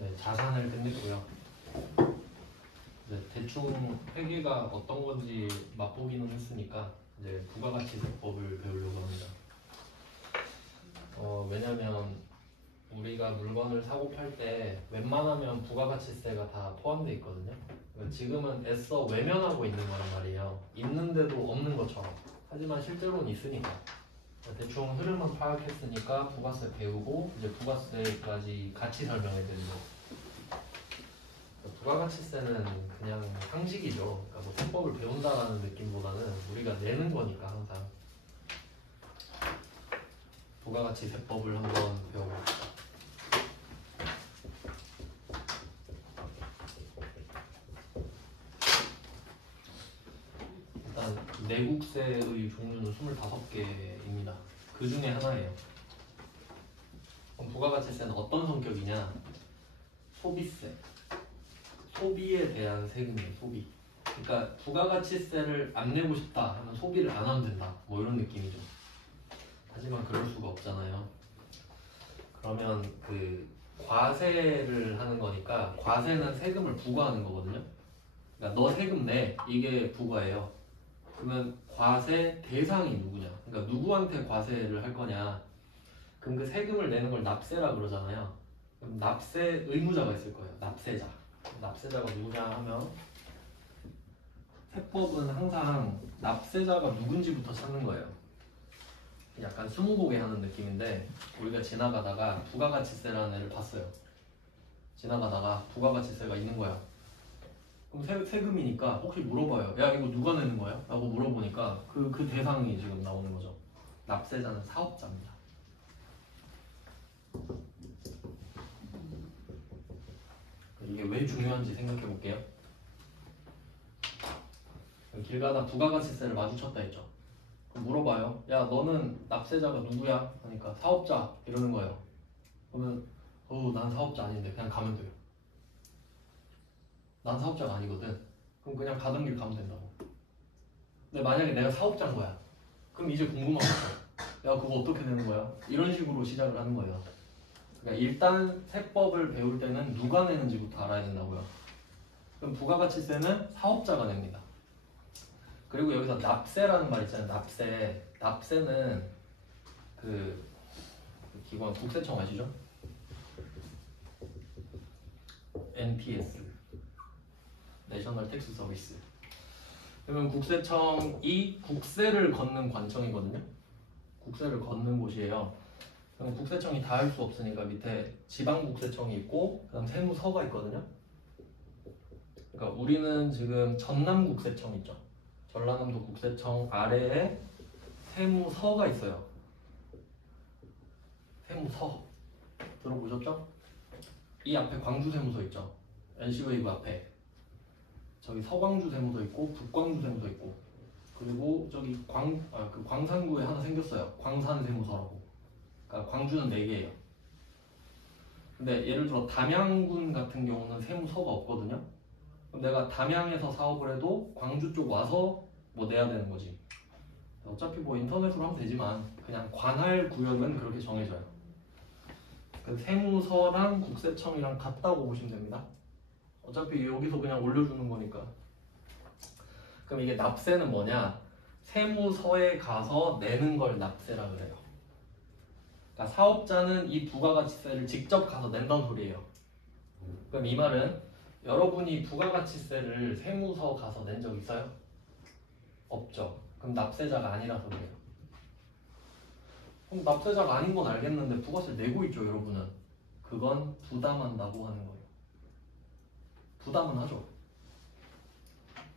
네, 자산을 끝냈고요. 이제 대충 회계가 어떤 건지 맛보기는 했으니까 이제 부가가치세법을 배우려고 합니다. 왜냐면 우리가 물건을 사고 팔 때 웬만하면 부가가치세가 다 포함되어 있거든요. 지금은 애써 외면하고 있는 거란 말이에요. 있는데도 없는 것처럼. 하지만 실제로는 있으니까. 대충 흐름은 파악했으니까 부가세 배우고 이제 부가세까지 같이 설명해 드리는 거. 부가가치세는 그냥 상식이죠. 그러니까 뭐 세법을 배운다라는 느낌보다는 우리가 내는 거니까 항상. 부가가치세법을 한번 배워봅시다. 일단 내국세의 종류는 25개입니다. 그 중에 하나예요. 그럼 부가가치세는 어떤 성격이냐? 소비세. 소비에 대한 세금이에요. 소비. 그러니까 부가가치세를 안 내고 싶다 하면 소비를 안 하면 된다. 뭐 이런 느낌이죠. 하지만 그럴 수가 없잖아요. 그러면 그 과세를 하는 거니까 과세는 세금을 부과하는 거거든요. 그러니까 너 세금 내. 이게 부과예요. 그러면 과세 대상이 누구냐? 그러니까 누구한테 과세를 할 거냐? 그럼 그 세금을 내는 걸 납세라 그러잖아요. 그럼 납세 의무자가 있을 거예요. 납세자. 납세자가 누구냐 하면 세법은 항상 납세자가 누군지부터 찾는 거예요. 약간 스무고개 하는 느낌인데 우리가 지나가다가 부가가치세라는 애를 봤어요. 지나가다가 부가가치세가 있는 거야. 그럼 세금이니까 혹시 물어봐요. 야 이거 누가 내는 거야? 라고 물어보니까 그 대상이 지금 나오는 거죠. 납세자는 사업자입니다. 이게 왜 중요한지 생각해 볼게요. 길 가다 부가가치세를 마주쳤다 했죠. 그럼 물어봐요. 야 너는 납세자가 누구야? 하니까 사업자 이러는 거예요. 그러면 난 사업자 아닌데 그냥 가면 돼요. 난 사업자가 아니거든. 그럼 그냥 가던 길 가면 된다고. 근데 만약에 내가 사업자인 거야. 그럼 이제 궁금한 거죠. 야 그거 어떻게 되는 거야? 이런 식으로 시작을 하는 거예요. 그러니까 일단 세법을 배울 때는 누가 내는지부터 알아야 된다고요. 그럼 부가가치세는 사업자가 냅니다. 그리고 여기서 납세라는 말 있잖아요. 납세. 납세는 그 기관 국세청 아시죠? NTS. 내셔널 텍스 서비스. 그러면 국세청이 국세를 걷는 관청이거든요. 국세를 걷는 곳이에요. 그럼 국세청이 다 할 수 없으니까 밑에 지방국세청이 있고 그다음 세무서가 있거든요. 그러니까 우리는 지금 전남국세청 있죠. 전라남도 국세청 아래에 세무서가 있어요. 세무서 들어보셨죠? 이 앞에 광주세무서 있죠. NC웨이브 앞에 저기 서광주 세무서 있고 북광주 세무서 있고 그리고 저기 그 광산구에 하나 생겼어요. 광산세무서라고. 그러니까 광주는 4개예요. 근데 예를 들어 담양군 같은 경우는 세무서가 없거든요. 그럼 내가 담양에서 사업을 해도 광주 쪽 와서 뭐 내야 되는 거지. 어차피 뭐 인터넷으로 하면 되지만 그냥 관할 구역은 그렇게 정해져요. 그 세무서랑 국세청이랑 같다고 보시면 됩니다. 어차피 여기서 그냥 올려주는 거니까. 그럼 이게 납세는 뭐냐? 세무서에 가서 내는 걸 납세라 그래요. 그러니까 사업자는 이 부가가치세를 직접 가서 낸다는 소리예요. 그럼 이 말은 여러분이 부가가치세를 세무서 가서 낸 적 있어요? 없죠. 그럼 납세자가 아니라서 그래요. 그럼 납세자가 아닌 건 알겠는데 부가세를 내고 있죠, 여러분은. 그건 부담한다고 하는 거예요. 부담은 하죠.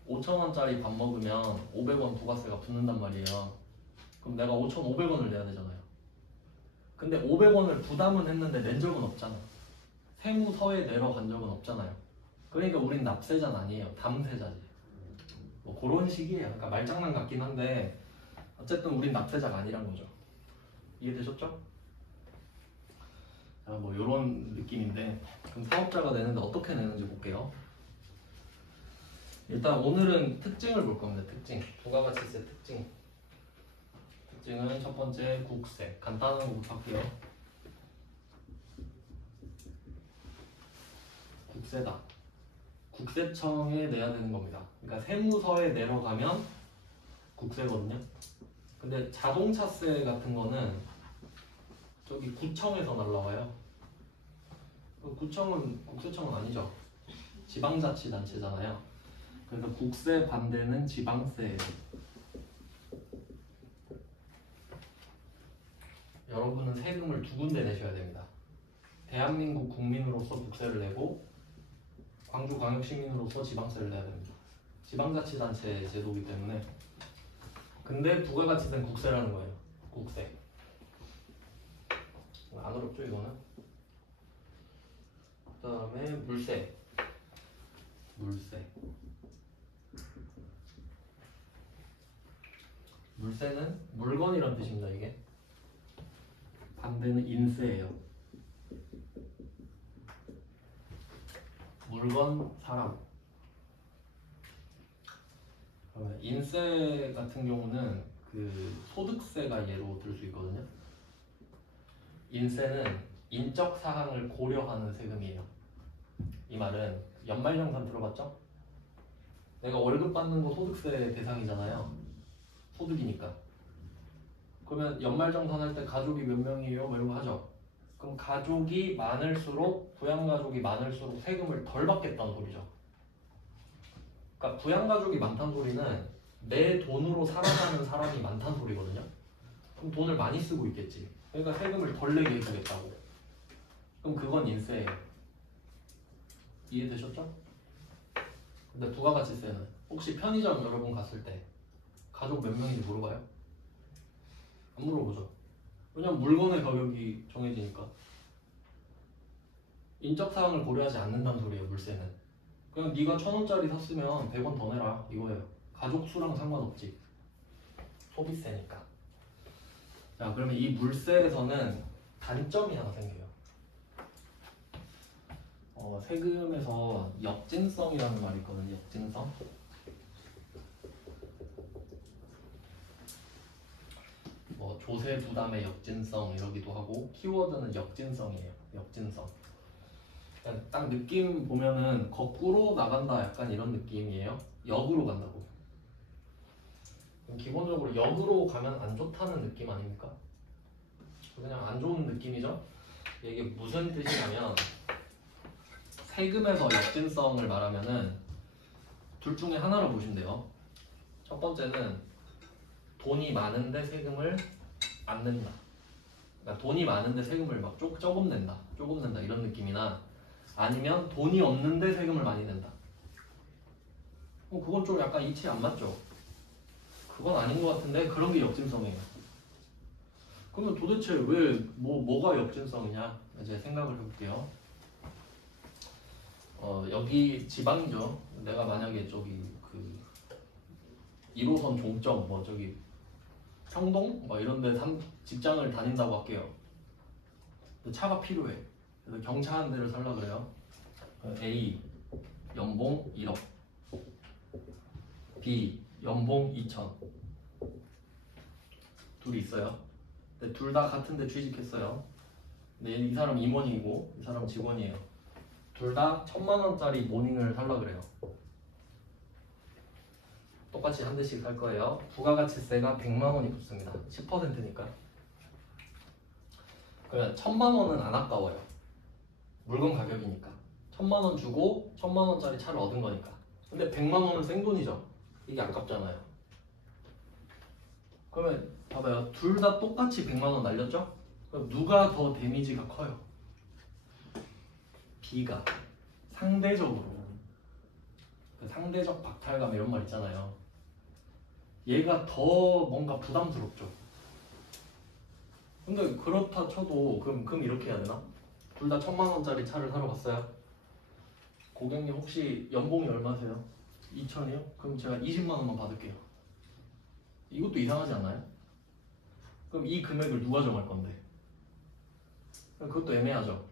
5,000원짜리 밥 먹으면 500원 부가세가 붙는단 말이에요. 그럼 내가 5,500원을 내야 되잖아요. 근데 500원을 부담은 했는데 낸 적은 없잖아. 세무서에 내러 간 적은 없잖아요. 그러니까 우린 납세자는 아니에요. 담세자지. 뭐 그런 식이에요. 그러니까 말장난 같긴 한데 어쨌든 우린 납세자가 아니란 거죠. 이해되셨죠? 자, 뭐 이런 느낌인데 그럼 사업자가 내는데 어떻게 내는지 볼게요. 일단 오늘은 특징을 볼 겁니다. 특징. 부가가치세 특징. 특징은 첫 번째 국세. 간단한 거부터 할게요. 국세다. 국세청에 내야 되는 겁니다. 그러니까 세무서에 내러 가면 국세거든요. 근데 자동차세 같은 거는 저기 구청에서 날라와요. 구청은 국세청은 아니죠. 지방자치단체잖아요. 그래서 국세 반대는 지방세예요. 여러분은 세금을 두 군데 내셔야 됩니다. 대한민국 국민으로서 국세를 내고 광주광역시민으로서 지방세를 내야 됩니다. 지방자치단체 제도이기 때문에. 근데 부가가치세는 국세라는 거예요. 국세. 안 어렵죠 이거는? 그 다음에 물세. 물세는 물건이란 뜻입니다. 이게 반대는 인세예요. 물건, 사람. 인세 같은 경우는 그 소득세가 예로 들 수 있거든요. 인세는 인적 사항을 고려하는 세금이에요. 이 말은 연말정산 들어봤죠? 내가 월급 받는 거 소득세 대상이잖아요. 소득이니까. 그러면 연말정산할 때 가족이 몇 명이에요? 뭐 이런 거 하죠. 그럼 가족이 많을수록 부양가족이 많을수록 세금을 덜 받겠다는 소리죠. 그러니까 부양가족이 많다는 소리는 내 돈으로 살아가는 사람이 많다는 소리거든요. 그럼 돈을 많이 쓰고 있겠지. 그러니까 세금을 덜 내게 해주겠다고. 그럼 그건 인세예요. 이해되셨죠? 근데 부가가치세는 혹시 편의점 여러분 갔을 때 가족 몇 명인지 물어봐요? 안 물어보죠. 왜냐면 물건의 가격이 정해지니까. 인적사항을 고려하지 않는다는 소리예요. 물세는. 그냥 네가 1,000원짜리 샀으면 100원 더 내라 이거예요. 가족 수랑 상관없지. 소비세니까. 자, 그러면 이 물세에서는 단점이 하나 생겨요. 세금에서 역진성이라는 말이 있거든요. 역진성. 조세 부담의 역진성 이러기도 하고, 키워드는 역진성이에요. 역진성. 딱 느낌 보면은 거꾸로 나간다 약간 이런 느낌이에요. 역으로 간다고. 기본적으로 역으로 가면 안 좋다는 느낌 아닙니까? 그냥 안 좋은 느낌이죠. 이게 무슨 뜻이냐면, 세금에서 역진성을 말하면은 둘 중에 하나로 보시면 돼요. 첫 번째는 돈이 많은데 세금을 안 낸다. 그러니까 돈이 많은데 세금을 막 조금 낸다 이런 느낌이나, 아니면 돈이 없는데 세금을 많이 낸다. 그건 좀 약간 이치 안 맞죠? 그건 아닌 것 같은데 그런 게 역진성이에요. 그러면 도대체 왜 뭐가 역진성이냐 이제 생각을 해볼게요. 여기 지방이죠. 내가 만약에 저기 그 1호선 종점 저기 평동 이런데 직장을 다닌다고 할게요. 차가 필요해. 그래서 경차 한 대를 살라 그래요. A 연봉 1억, B 연봉 2천. 둘이 있어요. 근데 둘 다 같은 데 취직했어요. 근데 이 사람 임원이고 이 사람 직원이에요. 둘 다 1,000만원짜리 모닝을 살라 그래요. 똑같이 한 대씩 살 거예요. 부가가치세가 100만원이 붙습니다. 10%니까. 그러면 1,000만원은 안 아까워요. 물건 가격이니까. 1,000만원 주고 1,000만원짜리 차를 얻은 거니까. 근데 100만원은 생돈이죠. 이게 아깝잖아요. 그러면 봐봐요. 둘 다 똑같이 100만원 날렸죠? 그럼 누가 더 데미지가 커요? B가. 상대적으로. 상대적 박탈감 이런 말 있잖아요. 얘가 더 뭔가 부담스럽죠. 근데 그렇다 쳐도 그럼 이렇게 해야 되나? 둘 다 1,000만원짜리 차를 사러 갔어요. 고객님 혹시 연봉이 얼마세요? 2천이요? 그럼 제가 20만원만 받을게요. 이것도 이상하지 않나요? 그럼 이 금액을 누가 정할 건데? 그것도 애매하죠.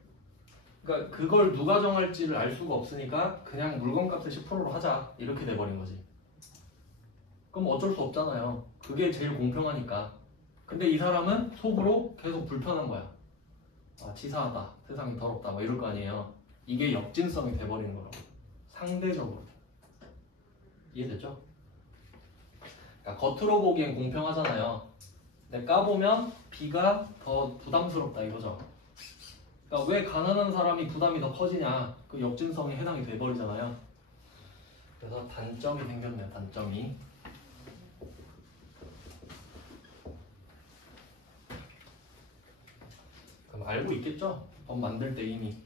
그러니까 그걸 누가 정할지를 알 수가 없으니까 그냥 물건값을 10%로 하자 이렇게 돼버린 거지. 그럼 어쩔 수 없잖아요. 그게 제일 공평하니까. 근데 이 사람은 속으로 계속 불편한 거야. 아, 치사하다, 세상이 더럽다 이럴 거 아니에요. 이게 역진성이 돼버리는 거라고. 상대적으로. 이해됐죠? 그러니까 겉으로 보기엔 공평하잖아요. 근데 까보면 B가 더 부담스럽다 이거죠. 그러니까 왜 가난한 사람이 부담이 더 커지냐? 그 역진성에 해당이 돼버리잖아요. 그래서 단점이 생겼네요. 단점이. 그럼 알고 있겠죠? 법 만들 때 이미.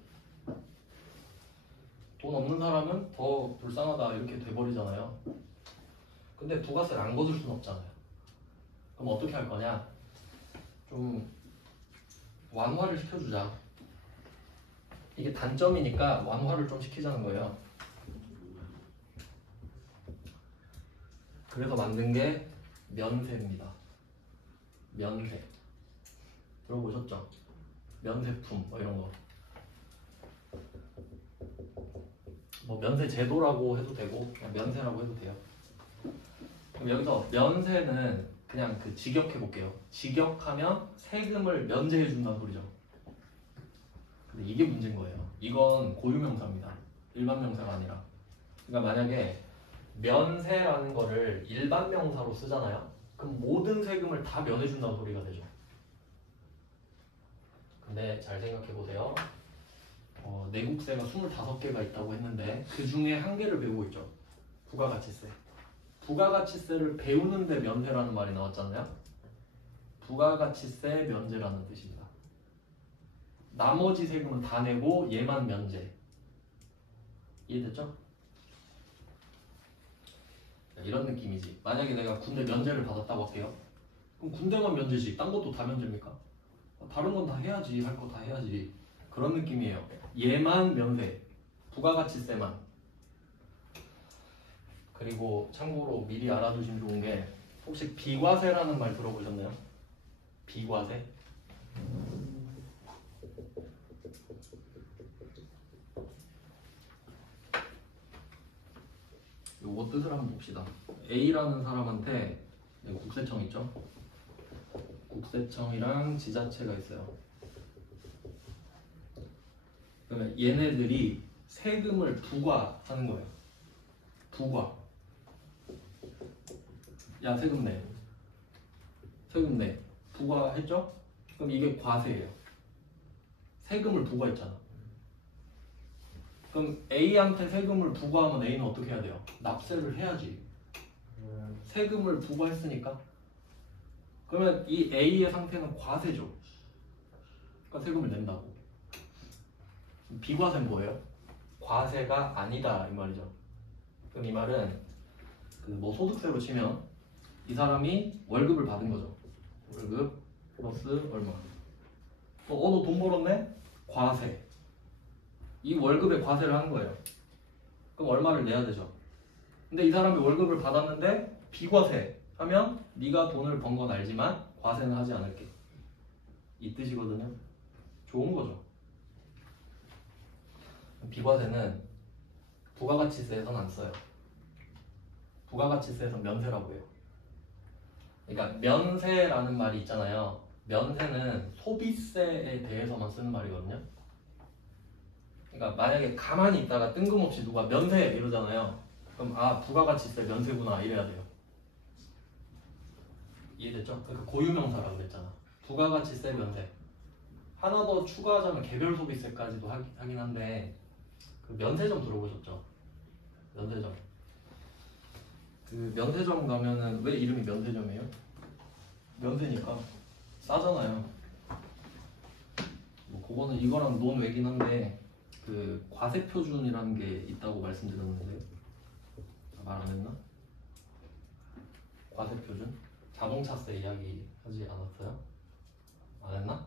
돈 없는 사람은 더 불쌍하다 이렇게 돼버리잖아요. 근데 부가세를 안 거둘 수는 없잖아요. 그럼 어떻게 할 거냐? 좀 완화를 시켜주자. 이게 단점이니까 완화를 좀 시키자는 거예요. 그래서 만든 게 면세입니다. 면세. 들어보셨죠? 면세품 뭐 이런 거. 뭐 면세 제도라고 해도 되고 그냥 면세라고 해도 돼요. 그럼 여기서 면세는 그냥 그 직역해 볼게요. 직역하면 세금을 면제해 준다는 소리죠. 근데 이게 문제인 거예요. 이건 고유명사입니다. 일반 명사가 아니라. 그러니까 만약에 면세라는 거를 일반 명사로 쓰잖아요. 그럼 모든 세금을 다 면해 준다는 소리가 되죠. 근데 잘 생각해 보세요. 내국세가 25개가 있다고 했는데 그 중에 한 개를 배우고 있죠. 부가가치세. 부가가치세를 배우는데 면세라는 말이 나왔잖아요. 부가가치세 면제라는 뜻입니다. 나머지 세금은 다 내고 얘만 면제. 이해됐죠? 이런 느낌이지. 만약에 내가 군대 면제를 받았다고 할게요. 그럼 군대만 면제지. 딴 것도 다 면제입니까? 다른 건 다 해야지. 할 거 다 해야지. 그런 느낌이에요. 얘만 면세. 부가가치세만. 그리고 참고로 미리 알아두시면 좋은 게 혹시 비과세라는 말 들어보셨나요? 비과세? 요거 뜻을 한번 봅시다. A라는 사람한테 국세청 있죠? 국세청이랑 지자체가 있어요. 그러면 얘네들이 세금을 부과하는 거예요. 부과. 야 세금 내. 세금 내. 부과했죠? 그럼 이게 과세예요. 세금을 부과했잖아. 그럼 A한테 세금을 부과하면 A는 어떻게 해야 돼요? 납세를 해야지. 세금을 부과했으니까. 그러면 이 A의 상태는 과세죠. 그러니까 세금을 낸다고. 비과세는 뭐예요? 과세가 아니다 이 말이죠. 그럼 이 말은 그 뭐 소득세로 치면 이 사람이 월급을 받은 거죠. 월급 플러스 얼마. 너 돈 벌었네? 과세. 이 월급에 과세를 하는 거예요. 그럼 얼마를 내야 되죠. 근데 이 사람이 월급을 받았는데 비과세 하면 네가 돈을 번 건 알지만 과세는 하지 않을게. 이 뜻이거든요. 좋은 거죠. 비과세는 부가가치세에서는 안 써요. 부가가치세에서는 면세라고 해요. 그러니까 면세라는 말이 있잖아요. 면세는 소비세에 대해서만 쓰는 말이거든요. 그러니까 만약에 가만히 있다가 뜬금없이 누가 면세 이러잖아요. 그럼 아 부가가치세 면세구나 이래야 돼요. 이해됐죠? 그러니까 고유명사라고 그랬잖아. 부가가치세 면세. 하나 더 추가하자면 개별 소비세까지도 하긴 한데 그 면세점 들어보셨죠? 면세점. 그 면세점 가면은 왜 이름이 면세점이에요? 면세니까 싸잖아요. 뭐 그거는 이거랑 논외긴 한데 그 과세표준이라는 게 있다고 말씀드렸는데 말 안 했나? 과세표준? 자동차세 이야기 하지 않았어요? 안 했나?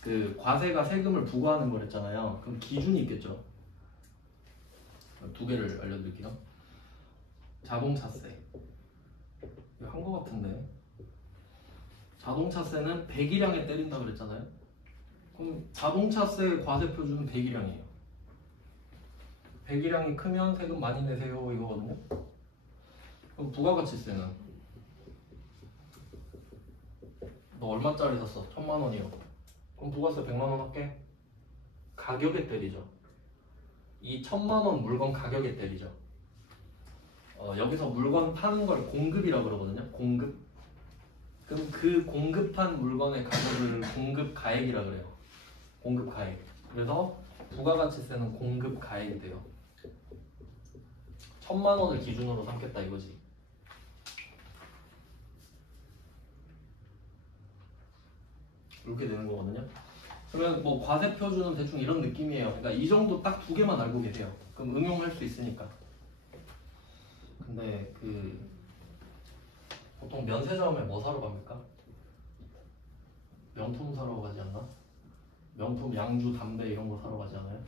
그 과세가 세금을 부과하는 거랬잖아요. 그럼 기준이 있겠죠? 두 개를 알려드릴게요. 자동차세 이거 한 거 같은데 자동차세는 배기량에 때린다 그랬잖아요. 그럼 자동차세 과세표준은 배기량이에요. 배기량이 크면 세금 많이 내세요 이거거든요. 그럼 부가가치세는 너 얼마짜리 샀어? 1000만 원이요. 그럼 부가세 100만 원 할게. 가격에 때리죠. 이 1000만원 물건 가격에 때리죠. 여기서 물건 파는 걸 공급이라고 그러거든요. 공급. 그럼 그 공급한 물건의 가격을 공급가액이라 그래요. 공급가액. 그래서 부가가치세는 공급가액이 돼요. 1000만원을 기준으로 삼겠다 이거지. 이렇게 되는 거거든요. 그러면 뭐 과세표준은 대충 이런 느낌이에요. 그러니까 이 정도 딱 두 개만 알고 계세요. 그럼 응용할 수 있으니까. 근데 보통 면세점에 뭐 사러 갑니까? 명품 사러 가지 않나? 명품, 양주, 담배 이런 거 사러 가지 않아요?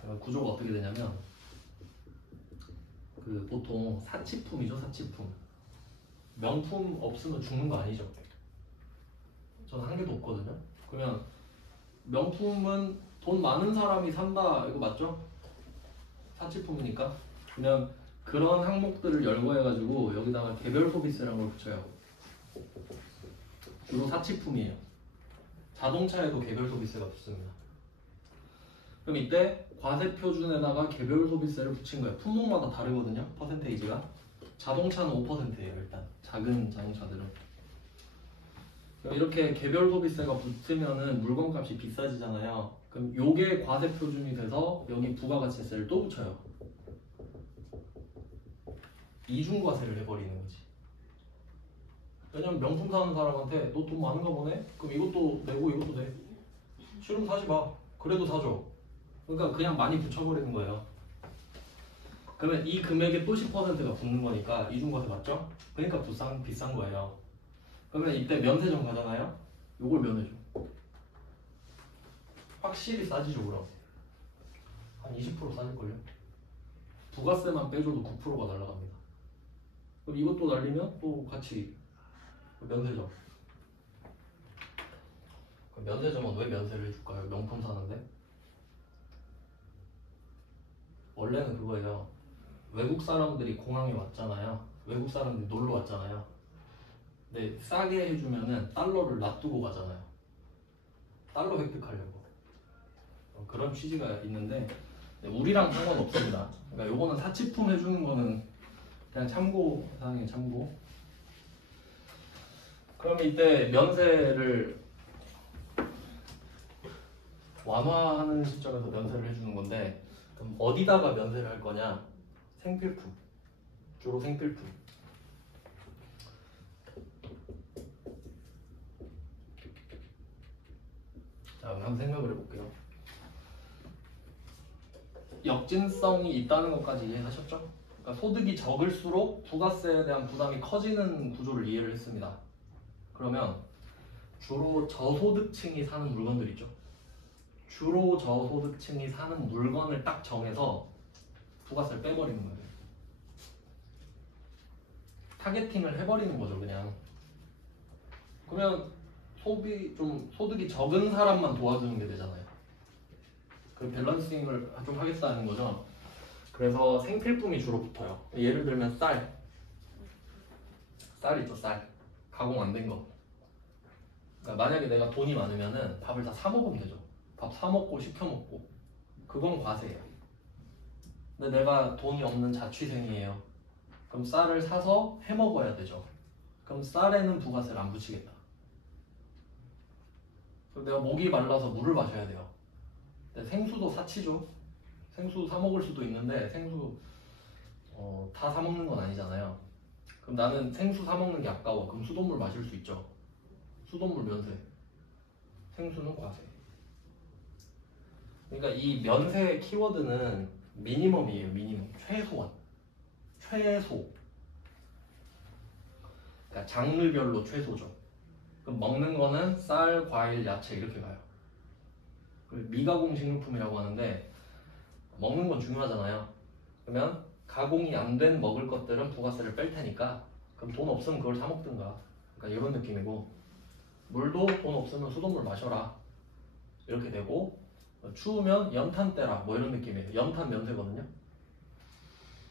그러니까 구조가 어떻게 되냐면 보통 사치품이죠, 사치품. 명품 없으면 죽는 거 아니죠? 저는 한 개도 없거든요. 그러면 명품은 돈 많은 사람이 산다 이거 맞죠? 사치품이니까. 그냥 그런 항목들을 열거해가지고 여기다가 개별 소비세라는 걸 붙여요. 주로 사치품이에요. 자동차에도 개별 소비세가 붙습니다. 그럼 이때 과세 표준에다가 개별 소비세를 붙인 거예요. 품목마다 다르거든요. 퍼센테이지가. 자동차는 5%예요. 일단 작은 자동차들은. 이렇게 개별 소비세가 붙으면은 물건값이 비싸지잖아요. 그럼 요게 과세 표준이 돼서 여기 부가가치세를 또 붙여요. 이중과세를 해버리는 거지. 왜냐면 명품 사는 사람한테 너 돈 많은가 보네? 그럼 이것도 내고 이것도 내. 싫으면 사지 마. 그래도 사줘. 그러니까 그냥 많이 붙여버리는 거예요. 그러면 이 금액에 또 10%가 붙는 거니까 이중과세 맞죠? 그러니까 비싼 거예요. 그러면 이때 면세점 가잖아요. 요걸 면해줘. 확실히 싸지죠 그럼. 한 20% 싸질걸요? 부가세만 빼줘도 9%가 날라갑니다. 그럼 이것도 날리면 또 같이 면세점. 그럼 면세점은 왜 면세를 해줄까요? 명품 사는데? 원래는 그거예요. 외국 사람들이 공항에 왔잖아요. 외국 사람들이 놀러 왔잖아요. 근데 싸게 해주면은 달러를 놔두고 가잖아요. 달러 획득하려고. 그런 취지가 있는데 우리랑 상관없습니다. 그러니까 요거는 사치품 해주는 거는 그냥 참고 사항에 참고. 그러면 이때 면세를 완화하는 시점에서 면세를 해주는 건데 그럼 어디다가 면세를 할 거냐? 생필품. 주로 생필품. 자, 한번 생각을 해볼게요. 역진성이 있다는 것까지 이해하셨죠? 그러니까 소득이 적을수록 부가세에 대한 부담이 커지는 구조를 이해를 했습니다. 그러면 주로 저소득층이 사는 물건들이죠. 주로 저소득층이 사는 물건을 딱 정해서 부가세를 빼버리는 거예요. 타겟팅을 해버리는 거죠, 그냥. 그러면 소득이 적은 사람만 도와주는 게 되잖아요. 그 밸런싱을 좀 하겠다는 거죠. 그래서 생필품이 주로 붙어요. 예를 들면 쌀 있죠, 쌀. 가공 안 된 거. 그러니까 만약에 내가 돈이 많으면은 밥을 다 사 먹으면 되죠. 밥 사 먹고 시켜 먹고. 그건 과세예요. 근데 내가 돈이 없는 자취생이에요. 그럼 쌀을 사서 해 먹어야 되죠. 그럼 쌀에는 부가세를 안 붙이겠다. 그럼 내가 목이 말라서 물을 마셔야 돼요. 근데 생수도 사치죠. 생수 사 먹을 수도 있는데 생수 다 사 먹는 건 아니잖아요. 그럼 나는 생수 사 먹는 게 아까워. 그럼 수돗물 마실 수 있죠. 수돗물 면세. 생수는 과세. 그러니까 이 면세 키워드는 미니멈이에요. 미니멈. 최소한. 최소. 그러니까 장르별로 최소죠. 그럼 먹는 거는 쌀, 과일, 야채 이렇게 가요. 미가공 식료품이라고 하는데 먹는 건 중요하잖아요. 그러면 가공이 안 된 먹을 것들은 부가세를 뺄 테니까 그럼 돈 없으면 그걸 사 먹든가. 그러니까 이런 느낌이고 물도 돈 없으면 수돗물 마셔라. 이렇게 되고 추우면 연탄 떼라. 뭐 이런 느낌이에요. 연탄 면세거든요.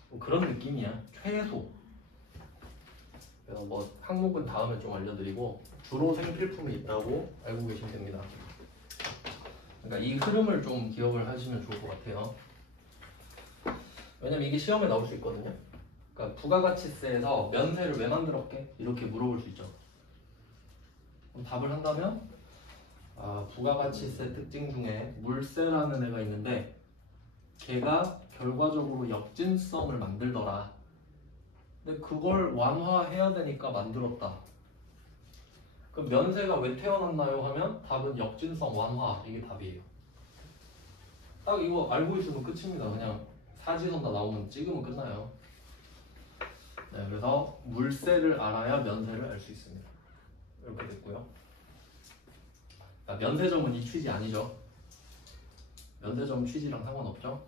뭐 그런 느낌이야. 최소. 그래서 뭐 항목은 다음에 좀 알려드리고 주로 생필품이 있다고 알고 계시면 됩니다. 그러니까 이 흐름을 좀 기억을 하시면 좋을 것 같아요. 왜냐면 이게 시험에 나올 수 있거든요. 그러니까 부가가치세에서 면세를 왜 만들었게? 이렇게 물어볼 수 있죠. 그럼 답을 한다면 부가가치세 특징 중에 물세라는 애가 있는데 걔가 결과적으로 역진성을 만들더라. 근데 그걸 완화해야 되니까 만들었다. 그럼 면세가 왜 태어났나요? 하면 답은 역진성 완화. 이게 답이에요. 딱 이거 알고 있으면 끝입니다. 그냥 사지선 다 나오면 찍으면 끝나요. 네, 그래서 물세를 알아야 면세를 알 수 있습니다. 이렇게 됐고요. 면세점은 이 취지 아니죠. 면세점 취지랑 상관없죠.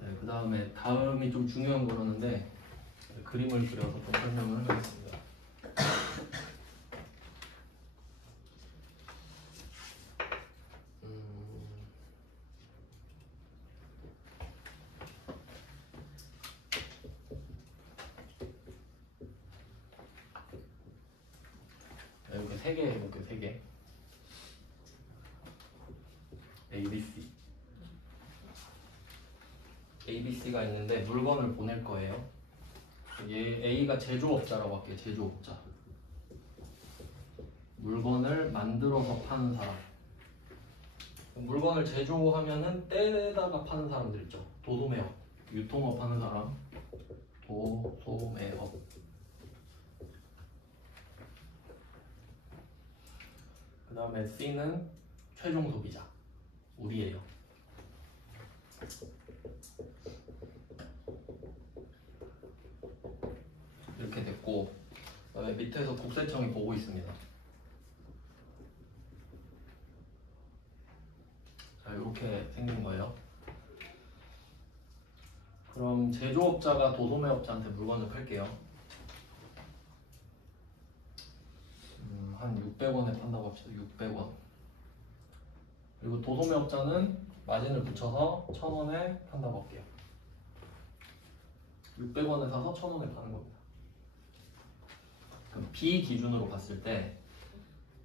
네, 그 다음에 다음이 좀 중요한 거라는데 그림을 그려서 좀 설명을 하겠습니다. 이렇게 3개 해볼게요. 3개. ABC가 있는데 물건을 보낼 거예요. 얘 A가 제조업자라고 할게요. 제조업자. 물건을 만들어서 파는 사람. 물건을 제조하면은 떼다가 파는 사람들 있죠. 도소매업. 유통업 하는 사람. 도소매업. 그 다음에 C는 최종 소비자. 우리예요. 이렇게 됐고, 그다음에 밑에서 국세청이 보고 있습니다. 자, 이렇게 생긴 거예요. 그럼 제조업자가 도소매업자한테 물건을 팔게요. 한 600원에 판다고 합시다. 600원. 그리고 도소매업자는 마진을 붙여서 1000원에 판다고 할게요. 600원에 사서 1000원에 파는 겁니다. 그럼 B 기준으로 봤을 때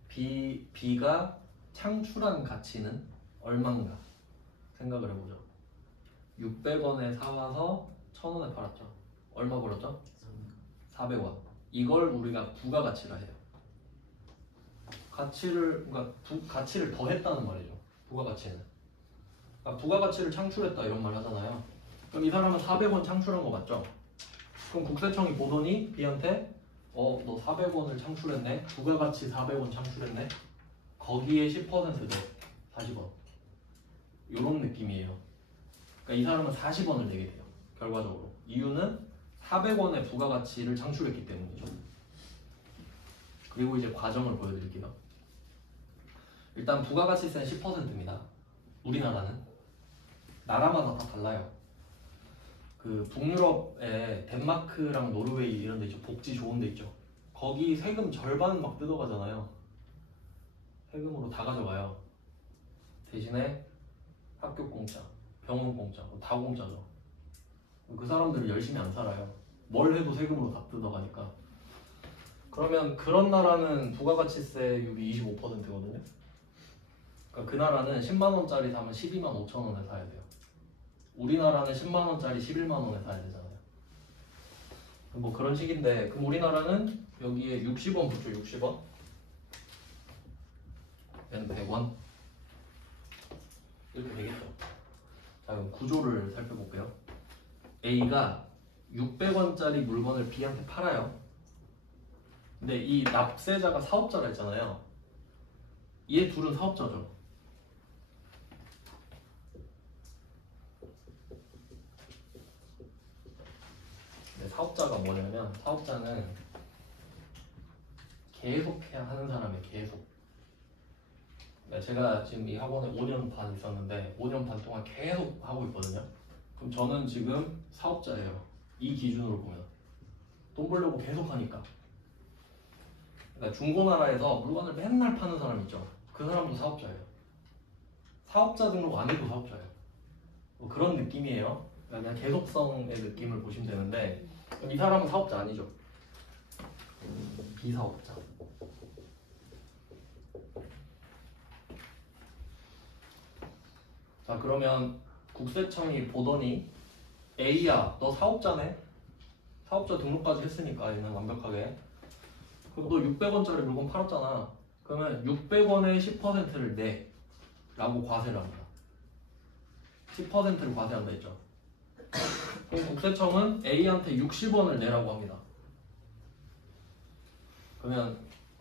B가 창출한 가치는 얼마인가 생각을 해보죠. 600원에 사와서 1000원에 팔았죠. 얼마 벌었죠? 400원. 이걸 우리가 부가가치라 해요. 그러니까 가치를 더했다는 말이죠. 부가가치는. 그러니까 부가가치를 창출했다 이런 말 하잖아요. 그럼 이 사람은 400원 창출한 거 맞죠? 그럼 국세청이 보더니 B한테 너 400원을 창출했네. 부가가치 400원 창출했네. 거기에 10% 더 40원. 이런 느낌이에요. 그러니까 이 사람은 40원을 내게 돼요. 결과적으로. 이유는 400원의 부가가치를 창출했기 때문이죠. 그리고 이제 과정을 보여드릴게요. 일단 부가가치세는 10%입니다. 우리나라는. 나라마다 다 달라요. 그 북유럽에 덴마크랑 노르웨이 이런 데 있죠. 복지 좋은 데 있죠. 거기 세금 절반 막 뜯어가잖아요. 세금으로 다 가져가요. 대신에 학교 공짜, 병원 공짜, 다 공짜죠. 그 사람들은 열심히 안 살아요. 뭘 해도 세금으로 다 뜯어가니까. 그러면 그런 나라는 부가가치세율이 25%거든요. 그러니까 그 나라는 10만원짜리 사면 12만 5천 원에 사야 돼요. 우리나라는 10만원짜리 11만원에 사야 되잖아요. 뭐 그런 식인데, 그럼 우리나라는 여기에 60원 붙죠. 60원. 얘는 100원. 이렇게 되겠죠. 자, 그럼 구조를 살펴볼게요. A가 600원짜리 물건을 B한테 팔아요. 근데 이 납세자가 사업자라 했잖아요. 얘 둘은 사업자죠. 근데 사업자가 뭐냐면, 사업자는 계속해야 하는 사람이에요. 계속. 그러니까 제가 지금 이 학원에 5년 반 있었는데 5년 반 동안 계속 하고 있거든요. 그럼 저는 지금 사업자예요. 이 기준으로 보면 돈 벌려고 계속 하니까. 그러니까 중고나라에서 물건을 맨날 파는 사람 있죠. 그 사람도 사업자예요. 사업자 등록 안 해도 사업자예요. 뭐 그런 느낌이에요. 그냥 계속성의 느낌을 보시면 되는데, 그럼 이 사람은 사업자 아니죠. 비사업자. 자, 그러면 국세청이 보더니 A야, 너 사업자네? 사업자 등록까지 했으니까 얘는 완벽하게. 그럼 너 600원짜리 물건 팔았잖아. 그러면 600원의 10%를 내 라고 과세를 합니다. 10%를 과세한다 했죠. 그럼 국세청은 A한테 60원을 내라고 합니다. 그러면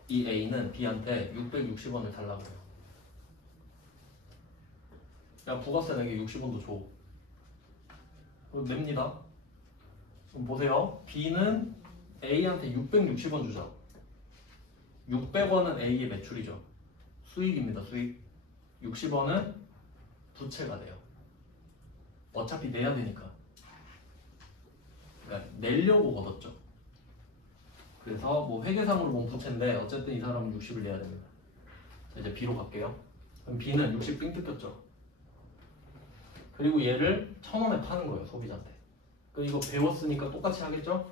이 A는 B한테 660원을 달라고 해요. 야, 부가세 내게 60원도 줘. 그럼 냅니다. 그럼 보세요. B는 A한테 660원 주자. 600원은 A의 매출이죠. 수익입니다. 수익. 60원은 부채가 돼요. 어차피 내야 되니까. 그러니까 내려고 걷었죠. 그래서 뭐 회계상으로 보면 부채인데 어쨌든 이 사람은 60을 내야 됩니다. 자, 이제 B로 갈게요. 그럼 B는 60 삥 뜯겼죠. 그리고 얘를 1000원에 파는 거예요. 소비자한테. 그럼 이거 배웠으니까 똑같이 하겠죠?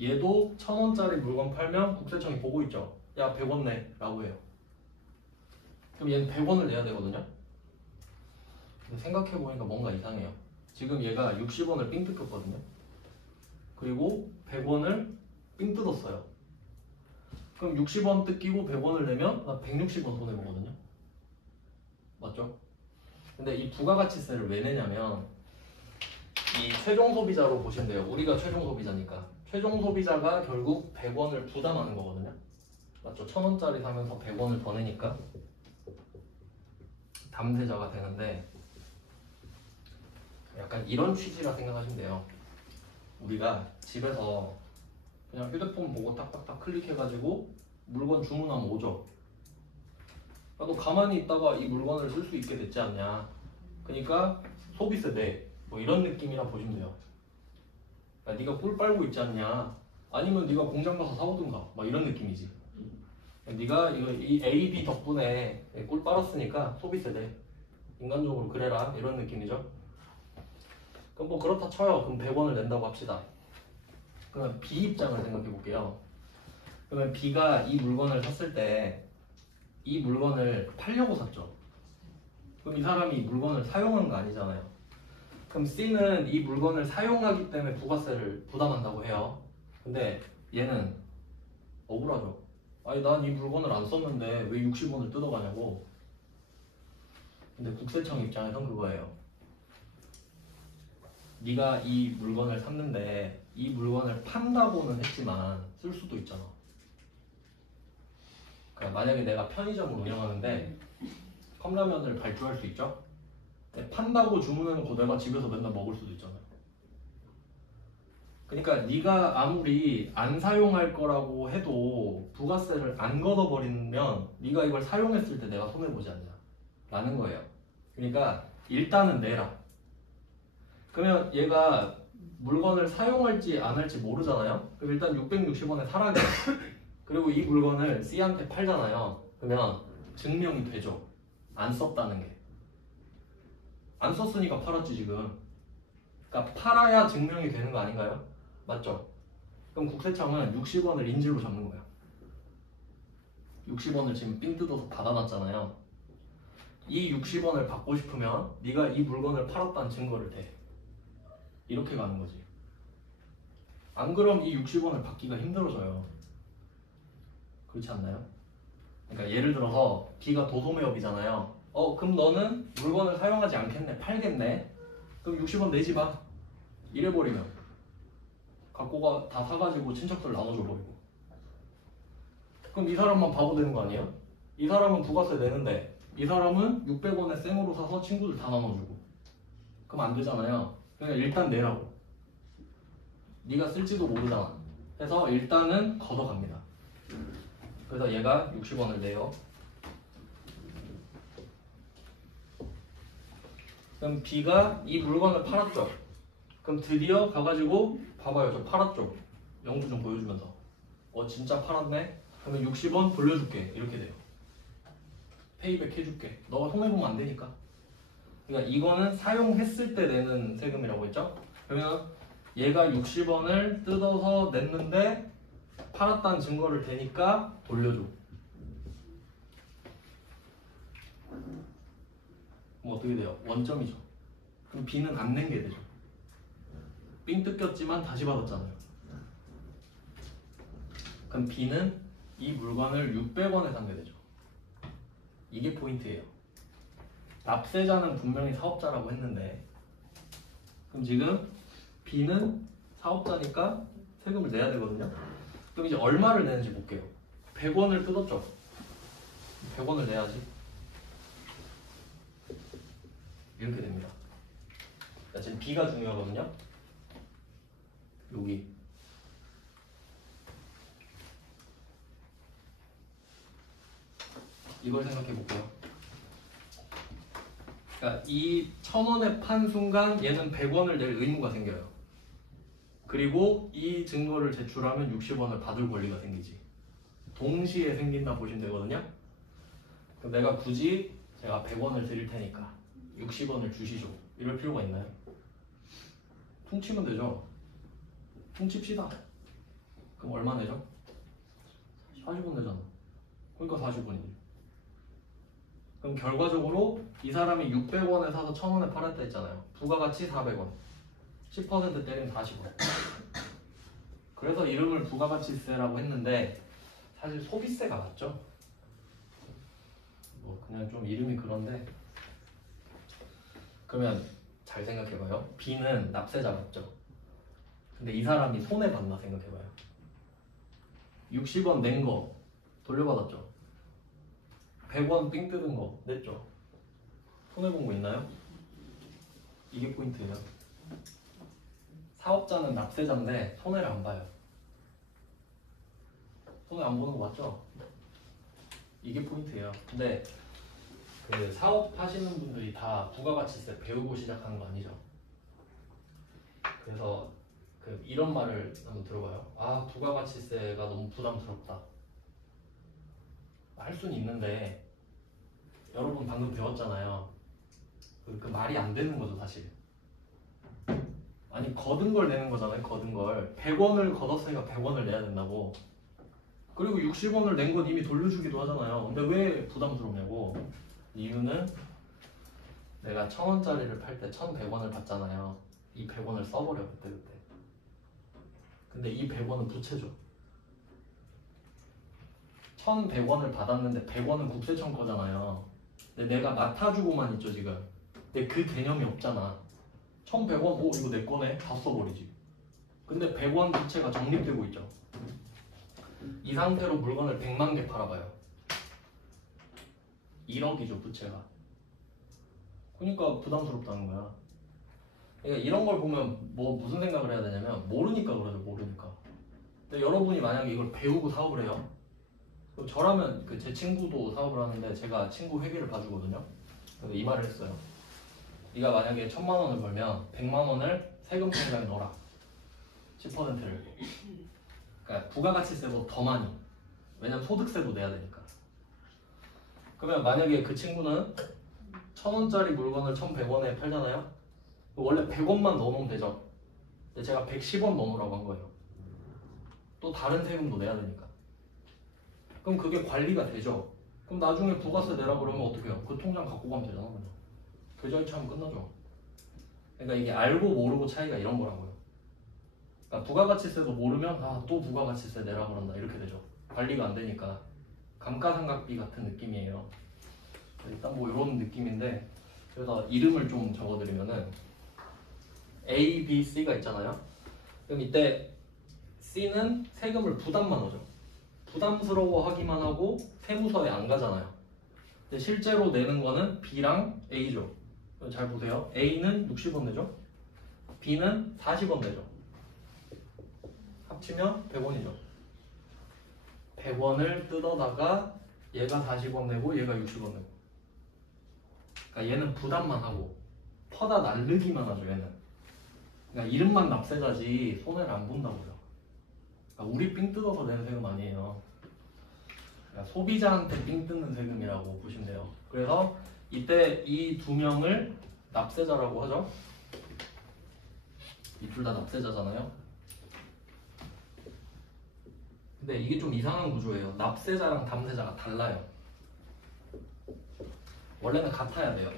얘도 1000원짜리 물건 팔면 국세청이 보고 있죠. 야, 100원 내 라고 해요. 그럼 얘는 100원을 내야 되거든요. 근데 생각해보니까 뭔가 이상해요. 지금 얘가 60원을 삥 뜯겼거든요. 그리고 100원을 삥 뜯었어요. 그럼 60원 뜯기고 100원을 내면 나 160원 손해보거든요. 맞죠? 근데 이 부가가치세를 왜 내냐면 이 최종 소비자로 보시면 돼요. 우리가 최종 소비자니까. 최종 소비자가 결국 100원을 부담하는 거거든요. 맞죠? 1000원짜리 사면서 100원을 더 내니까 담대자가 되는데 약간 이런 취지라 생각하시면 돼요. 우리가 집에서 그냥 휴대폰 보고 딱딱딱 클릭해가지고 물건 주문하면 오죠. 너 가만히 있다가 이 물건을 쓸 수 있게 됐지 않냐. 그러니까 소비세 내. 뭐 이런 느낌이라 보시면 돼요. 야, 네가 꿀 빨고 있지 않냐. 아니면 네가 공장 가서 사오든가. 막 이런 느낌이지. 네가 이 A, B 덕분에 꿀 빨았으니까 소비세 내. 인간적으로 그래라. 이런 느낌이죠. 그럼 뭐 그렇다 쳐요. 그럼 100원을 낸다고 합시다. 그러면 B 입장을 생각해 볼게요. 그러면 B가 이 물건을 샀을 때 이 물건을 팔려고 샀죠. 그럼 이 사람이 이 물건을 사용한 거 아니잖아요. 그럼 C는 이 물건을 사용하기 때문에 부가세를 부담한다고 해요. 근데 얘는 억울하죠. 아니 난 이 물건을 안 썼는데 왜 60원을 뜯어가냐고. 근데 국세청 입장에선 그거예요. 네가 이 물건을 샀는데 이 물건을 판다고는 했지만 쓸 수도 있잖아. 그러니까 만약에 내가 편의점을 운영하는데 컵라면을 발주할 수 있죠? 판다고 주문해놓고 내가 집에서 맨날 먹을 수도 있잖아요. 그러니까 네가 아무리 안 사용할 거라고 해도 부가세를 안 걷어버리면 네가 이걸 사용했을 때 내가 손해보지 않냐 라는 거예요. 그러니까 일단은 내라. 그러면 얘가 물건을 사용할지 안 할지 모르잖아요. 그럼 일단 660원에 사라게. 그리고 이 물건을 C한테 팔잖아요. 그러면 증명이 되죠. 안 썼다는 게. 안 썼으니까 팔았지 지금. 그러니까 팔아야 증명이 되는 거 아닌가요? 맞죠? 그럼 국세청은 60원을 인질로 잡는 거예요. 60원을 지금 삥 뜯어서 받아놨잖아요. 이 60원을 받고 싶으면 네가 이 물건을 팔았다는 증거를 대. 이렇게 가는 거지. 안 그럼 이 60원을 받기가 힘들어져요. 그렇지 않나요? 그러니까 예를 들어서 B가 도소매업이잖아요. 그럼 너는 물건을 사용하지 않겠네, 팔겠네. 그럼 60원 내지 마. 이래버리면 갖고 다 사가지고 친척들 나눠줘 버리고. 그럼 이 사람만 바보 되는 거 아니에요? 이 사람은 부가세 내는데 이 사람은 600원에 생으로 사서 친구들 다 나눠주고. 그럼 안 되잖아요. 그냥 일단 내라고. 네가 쓸지도 모르잖아. 해서 일단은 걷어갑니다. 그래서 얘가 60원을 내요. 그럼 B가 이 물건을 팔았죠. 그럼 드디어 가가지고 봐봐요. 저 팔았죠. 영수증 보여주면서 진짜 팔았네? 그러면 60원 돌려줄게. 이렇게 돼요. 페이백 해줄게. 너가 손해보면 안 되니까. 그러니까 이거는 사용했을 때 내는 세금이라고 했죠. 그러면 얘가 60원을 뜯어서 냈는데 팔았다는 증거를 대니까 돌려줘. 그럼 어떻게 돼요? 원점이죠. 그럼 B는 안 낸 게 되죠. 삥 뜯겼지만 다시 받았잖아요. 그럼 B는 이 물건을 600원에 산 게 되죠. 이게 포인트예요. 납세자는 분명히 사업자라고 했는데 그럼 지금 B는 사업자니까 세금을 내야 되거든요. 그럼 이제 얼마를 내는지 볼게요. 100원을 뜯었죠. 100원을 내야지. 이렇게 됩니다. 자, 지금 B가 중요하거든요. 여기 이걸 생각해 볼게요. 그러니까 이 1000원에 판 순간 얘는 100원을 낼 의무가 생겨요. 그리고 이 증거를 제출하면 60원을 받을 권리가 생기지. 동시에 생긴다 보시면 되거든요. 그럼 내가 굳이 제가 100원을 드릴 테니까 60원을 주시죠. 이럴 필요가 있나요? 퉁치면 되죠. 퉁칩시다. 그럼 얼마 내죠? 40원 내잖아. 그러니까 40원이지. 그럼 결과적으로 이 사람이 600원에 사서 1000원에 팔았다 했잖아요. 부가가치 400원. 10% 때리면 40원. 그래서 이름을 부가가치세라고 했는데 사실 소비세가 맞죠? 뭐 그냥 좀 이름이 그런데 그러면 잘 생각해봐요. B는 납세자 맞죠? 근데 이 사람이 손해봤나 생각해봐요. 60원 낸 거 돌려받았죠? 100원 삥 뜯은 거 냈죠? 손해본 거 있나요? 이게 포인트예요. 사업자는 납세자인데 손해를 안 봐요. 손해 안 보는 거 맞죠? 이게 포인트예요. 근데 그 사업하시는 분들이 다 부가가치세 배우고 시작하는 거 아니죠? 그래서 그 이런 말을 한번 들어봐요. 아, 부가가치세가 너무 부담스럽다. 할 수는 있는데 여러분 방금 배웠잖아요. 그 말이 안 되는 거죠 사실. 아니 거둔 걸 내는 거잖아요. 거둔 걸 100원을 걷었으니까 100원을 내야 된다고. 그리고 60원을 낸 건 이미 돌려주기도 하잖아요. 근데 왜 부담스럽냐고. 이유는 내가 1000원짜리를 팔 때 1100원을 받잖아요. 이 100원을 써버려 그때. 근데 이 100원은 부채죠. 1100원을 받았는데 100원은 국세청 거잖아요. 근데 내가 맡아주고만 있죠 지금. 근데 그 개념이 없잖아. 1100원 오 이거 내 거네 다 써버리지. 근데 100원 부채가 적립되고 있죠. 이 상태로 물건을 100만 개 팔아봐요. 1억이죠 부채가. 그러니까 부담스럽다는 거야. 그러니까 이런 걸 보면 뭐 무슨 생각을 해야 되냐면 모르니까 그러죠. 모르니까. 근데 여러분이 만약에 이걸 배우고 사업을 해요. 그럼 저라면 그 제 친구도 사업을 하는데 제가 친구 회계를 봐주거든요. 그래서 이 말을 했어요. 네가 만약에 1000만 원을 벌면 100만 원을 세금 통장에 넣어라. 10%를. 그러니까 부가가치세보다 더 많이. 왜냐면 소득세도 내야 되니까. 그러면 만약에 그 친구는 1000원짜리 물건을 1100원에 팔잖아요. 원래 100원만 넣어놓으면 되죠. 근데 제가 110원 넣으라고 한 거예요. 또 다른 세금도 내야 되니까. 그럼 그게 관리가 되죠. 그럼 나중에 부가세 내라 그러면 어떻게 해요? 그 통장 갖고 가면 되잖아 그냥. 계좌이체하면 끝나죠. 그러니까 이게 알고 모르고 차이가 이런 거라고요. 그러니까 부가가치세도 모르면 아 또 부가가치세 내라 그런다 이렇게 되죠. 관리가 안 되니까. 감가상각비 같은 느낌이에요. 일단 뭐 이런 느낌인데 그래서 이름을 좀 적어드리면은 A, B, C가 있잖아요. 그럼 이때 C는 세금을 부담만 하죠. 부담스러워하기만 하고 세무서에 안 가잖아요. 근데 실제로 내는 거는 B랑 A죠. 잘 보세요. A는 60원 내죠. B는 40원 내죠. 합치면 100원이죠. 100원을 뜯어다가 얘가 40원 내고 얘가 60원 내고. 그러니까 얘는 부담만 하고 퍼다 날르기만 하죠. 얘는. 그러니까 이름만 납세자지 손해를 안 본다고요. 그러니까 우리 삥 뜯어서 내는 세금 아니에요. 그러니까 소비자한테 삥 뜯는 세금이라고 보시면 돼요. 그래서 이때 이 두 명을 납세자라고 하죠. 이 둘 다 납세자잖아요. 근데 이게 좀 이상한 구조예요. 납세자랑 담세자가 달라요. 원래는 같아야 돼요.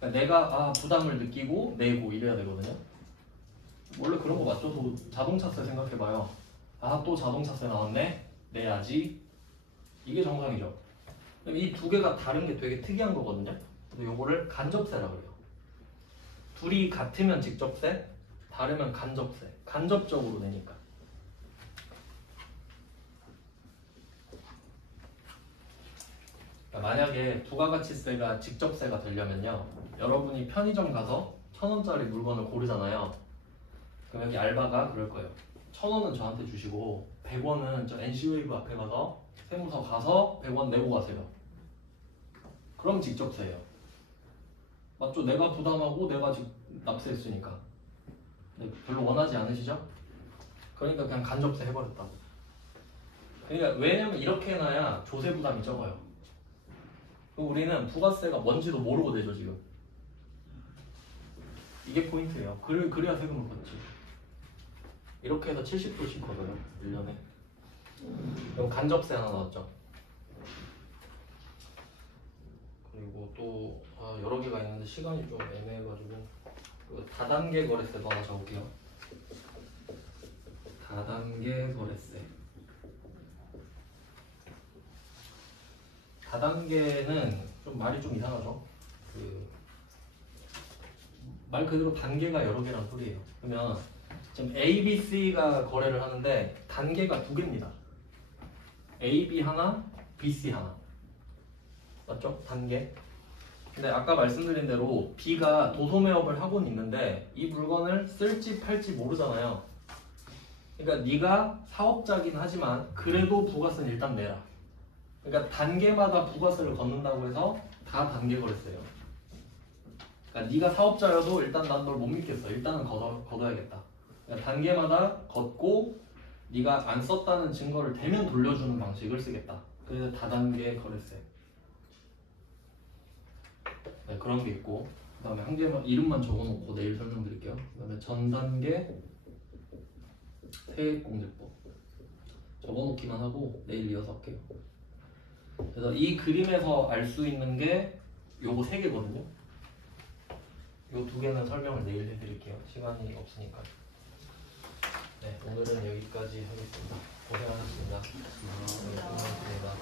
그러니까 내가 부담을 느끼고 내고 이래야 되거든요. 원래 그런 거 맞죠? 또 자동차세 생각해봐요. 또 자동차세 나왔네? 내야지. 이게 정상이죠. 이 두 개가 다른 게 되게 특이한 거거든요. 근데 요거를 간접세라고 그래요. 둘이 같으면 직접세, 다르면 간접세. 간접적으로 내니까. 그러니까 만약에 부가가치세가 직접세가 되려면요, 여러분이 편의점 가서 1,000원짜리 물건을 고르잖아요. 그럼 여기 알바가 그럴 거예요. 1,000원은 저한테 주시고 100원은 저 NC웨이브 앞에 가서 세무서 가서 100원 내고 가세요. 그럼 직접세예요. 맞죠? 내가 부담하고 내가 납세했으니까. 근데 별로 원하지 않으시죠? 그러니까 그냥 간접세 해버렸다고. 그러니까 왜냐면 이렇게 해놔야 조세 부담이 적어요. 우리는 부가세가 뭔지도 모르고 내죠 지금. 이게 포인트예요. 그래야 세금을 걷지. 이렇게 해서 70%씩 걷어요 1년에. 그럼 간접세 하나 나왔죠. 그리고 또 여러 개가 있는데 시간이 좀 애매해가지고 다단계 거래세도 하나 적을게요. 다단계 거래세. 다단계는 좀 말이 좀 이상하죠. 말 그대로 단계가 여러 개란 소리예요. 그러면 지금 A, B, C가 거래를 하는데 단계가 두 개입니다. A, B 하나, B, C 하나. 맞죠? 단계. 근데 아까 말씀드린 대로 B가 도소매업을 하고는 있는데 이 물건을 쓸지 팔지 모르잖아요. 그러니까 네가 사업자긴 하지만 그래도 부가세는 일단 내라. 그러니까 단계마다 부가세를 걷는다고 해서 다 단계 거래세예요. 그러니까 네가 사업자여도 일단 난 널 못 믿겠어. 일단은 걷어야겠다. 그러니까 단계마다 걷고 네가 안 썼다는 증거를 대면 돌려주는 방식을 쓰겠다. 그래서 다단계 거래세. 네, 그런 게 있고, 그 다음에 한 개만 이름만 적어놓고 내일 설명드릴게요. 그 다음에 전단계 세액공제법 적어놓기만 하고 내일 이어서 할게요. 그래서 이 그림에서 알 수 있는 게 요거 세 개거든요. 요 두 개는 설명을 내일 해드릴게요. 시간이 없으니까. 네, 오늘은 여기까지 하겠습니다. 고생하셨습니다. 네, 고맙습니다.